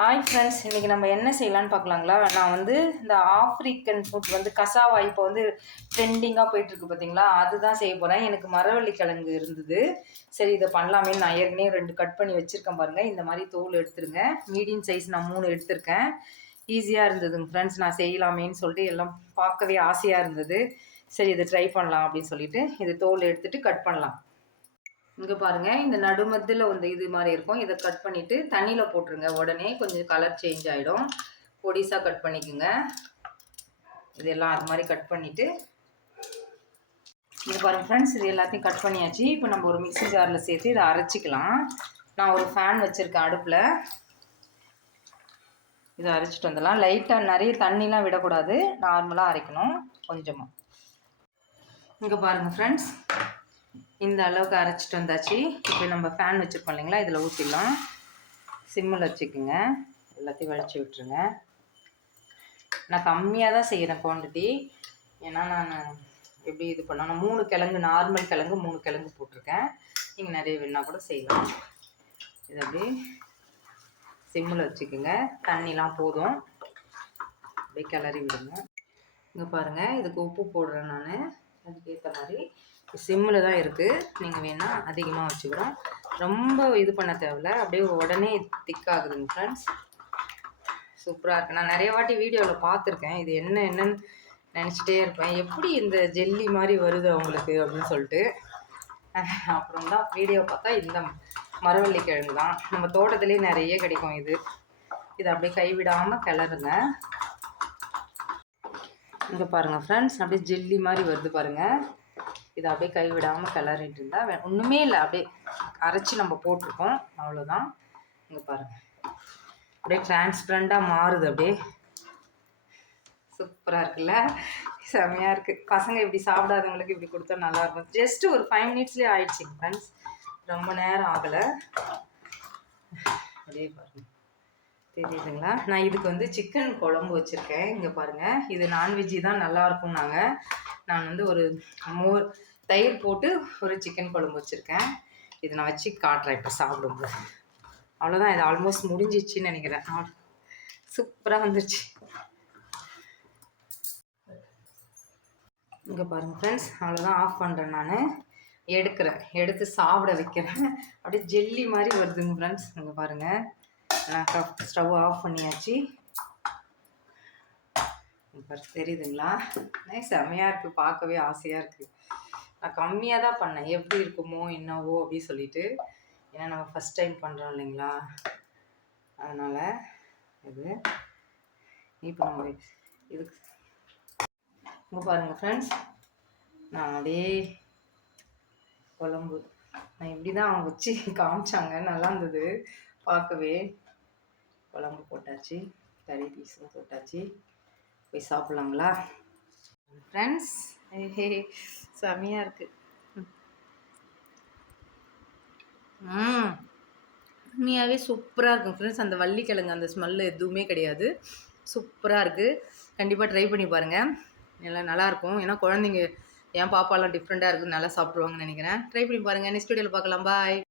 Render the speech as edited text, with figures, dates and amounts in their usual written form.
Hi friends, இன்றைக்கி நம்ம என்ன செய்யலான்னு பார்க்கலாங்களா. நான் வந்து இந்த ஆஃப்ரிக்கன் ஃபுட் வந்து கசாவா இப்போ வந்து ட்ரெண்டிங்காக போயிட்டுருக்கு பார்த்தீங்களா, அதுதான் செய்ய போகிறேன். எனக்கு மரவள்ளி கிழங்கு இருந்தது, சரி இதை பண்ணலாமே. நான் ஏற்கனவே 2 கட் பண்ணி வச்சுருக்கேன் பாருங்கள். இந்த மாதிரி தோல் எடுத்துருங்க. மீடியம் சைஸ் நான் 3 எடுத்திருக்கேன். ஈஸியாக இருந்ததுங்க ஃப்ரெண்ட்ஸ். நான் செய்யலாமேன்னு சொல்லிட்டு எல்லாம் பார்க்கவே ஆசையாக இருந்தது. சரி இதை ட்ரை பண்ணலாம் அப்படின்னு சொல்லிட்டு இது தோல் எடுத்துகிட்டு கட் பண்ணலாம். இங்கே பாருங்கள், இந்த நடுமத்தில் வந்து இது மாதிரி இருக்கும். இதை கட் பண்ணிவிட்டு தண்ணியில் போட்டுருங்க. உடனே கொஞ்சம் கலர் சேஞ்ச் ஆகிடும். பொடிசாக கட் பண்ணிக்கோங்க. இதெல்லாம் அது மாதிரி கட் பண்ணிவிட்டு இது பாருங்கள் ஃப்ரெண்ட்ஸ், இது எல்லாத்தையும் கட் பண்ணியாச்சு. இப்போ நம்ம ஒரு மிக்ஸி ஜாரில் சேர்த்து இதை அரைச்சிக்கலாம். நான் ஒரு ஃபேன் வச்சுருக்கேன் அடுப்பில். இதை அரைச்சிட்டு வந்துடலாம். லைட்டாக நிறைய தண்ணிலாம் விடக்கூடாது, நார்மலாக அரைக்கணும் கொஞ்சமாக. இங்கே பாருங்கள் ஃப்ரெண்ட்ஸ், இந்த அளவுக்கு அரைச்சிட்டு வந்தாச்சு. இப்போ நம்ம ஃபேன் வச்சுருக்கோம் இல்லைங்களா, இதில் ஊற்றிடலாம். சிம்மில் வச்சுக்கோங்க. எல்லாத்தையும் வலிச்சு விட்டுருங்க. நான் கம்மியாக தான் செய்கிறேன் குவான்டிட்டி. ஏன்னா நான் எப்படி இது பண்ணணும், 3 கிழங்கு, நார்மல் கிழங்கு 3 கிழங்கு போட்டிருக்கேன். நீங்கள் நிறைய வேணால் கூட செய்யலாம். இது அப்படியே சிம்மில் வச்சுக்கோங்க. தண்ணிலாம் போதும், அப்படியே கிளறி விடுங்க. இங்கே பாருங்கள், இதுக்கு உப்பு போடுறேன் நான். அதுக்கேற்ற மாதிரி சிம்மில் தான் இருக்குது. நீங்கள் வேணால் அதிகமாக வச்சுக்கிறோம். ரொம்ப இது பண்ண தேவையில்ல, அப்படியே உடனே திக்காகுதுங்க ஃப்ரெண்ட்ஸ். சூப்பராக இருக்குது. நான் நிறைய வாட்டி வீடியோவில் பார்த்துருக்கேன். இது என்னன்னு நினச்சிட்டே இருப்பேன், எப்படி இந்த ஜெல்லி மாதிரி வருது அவங்களுக்கு அப்படின்னு சொல்லிட்டு. அப்புறம் தான் வீடியோ பார்த்தா இந்த மரவள்ளி கிழங்கு தான். நம்ம தோட்டத்துலேயே நிறைய கிடைக்கும் இது. இதை அப்படியே கைவிடாமல் கிளறுங்க. இங்கே பாருங்கள் ஃப்ரெண்ட்ஸ், அப்படியே ஜெல்லி மாதிரி வருது பாருங்கள். இதை அப்படியே கைவிடாமல் கிளறிட்டு இருந்தால் ஒன்றுமே இல்லை, அப்படியே அரைச்சி நம்ம போட்டிருக்கோம், அவ்வளோதான். இங்கே பாருங்கள், அப்படியே டிரான்ஸ்பரண்ட்டாக மாறுது. அப்படியே சூப்பராக இருக்குல்ல, செம்மையாக இருக்குது. பசங்க இப்படி சாப்பிடாதவங்களுக்கு இப்படி கொடுத்தா நல்லாயிருக்கும். ஜஸ்ட்டு ஒரு 5 மினிட்ஸ்லேயே ஆயிடுச்சுங்க ஃப்ரெண்ட்ஸ், ரொம்ப நேரம் ஆகலை. அப்படியே பாருங்கள், தெரியுதுங்களா. நான் இதுக்கு வந்து சிக்கன் குழம்பு வச்சுருக்கேன். இங்கே பாருங்கள், இது நான்வெஜ்ஜி தான் நல்லாயிருக்கும். நான் வந்து ஒரு தயிர் போட்டு ஒரு சிக்கன் குழம்பு வச்சுருக்கேன். இதை நான் வச்சு காட்டுறேன் இப்போ சாப்பிடும்போது. அவ்வளோதான், இது ஆல்மோஸ்ட் முடிஞ்சிச்சின்னு நினைக்கிறேன். சூப்பராக வந்துருச்சு. இங்கே பாருங்கள் ஃப்ரெண்ட்ஸ், அவ்வளோதான். ஆஃப் பண்ணுறேன். நான் எடுத்து சாப்பிட வைக்கிறேன். அப்படியே ஜெல்லி மாதிரி வருதுங்க ஃப்ரெண்ட்ஸ். இங்கே பாருங்கள், நான் ஸ்டவ் ஆஃப் பண்ணியாச்சு. இப்போ தெரியுதுங்களா, செம்மையாக இருக்குது, பார்க்கவே ஆசையாக இருக்குது. நான் கம்மியாக தான் பண்ணேன், எப்படி இருக்குமோ என்னவோ அப்படின்னு சொல்லிட்டு. ஏன்னா நம்ம ஃபஸ்ட் டைம் பண்ணுறோம் இல்லைங்களா, அதனால் இது இப்போ நம்ம இதுக்கு இங்கே பாருங்கள் ஃப்ரெண்ட்ஸ், நான் அப்படியே குழம்பு நான் இப்படி தான் அவங்க வச்சு காமிச்சாங்க, நல்லா இருந்தது பார்க்கவே. குழம்பு போட்டாச்சு, கறி பீஸும் போட்டாச்சு. போய் சாப்பிட்லாங்களா ஃப்ரெண்ட்ஸ்? செம்மையாக இருக்குது. உண்மையாகவே சூப்பராக இருக்கும் ஃப்ரெண்ட்ஸ். அந்த வள்ளிக்கிழங்கு அந்த ஸ்மெல்லு எதுவுமே கிடையாது. சூப்பராக இருக்குது. கண்டிப்பாக ட்ரை பண்ணி பாருங்கள், எல்லாம் நல்லாயிருக்கும். ஏன்னா குழந்தைங்க, என் பாப்பாலாம் டிஃப்ரெண்ட்டாக இருக்குது, நல்லா சாப்பிடுவாங்கன்னு நினைக்கிறேன். ட்ரை பண்ணி பாருங்கள். நெக்ஸ்ட் வீடியோவில் பார்க்கலாம். பாய்.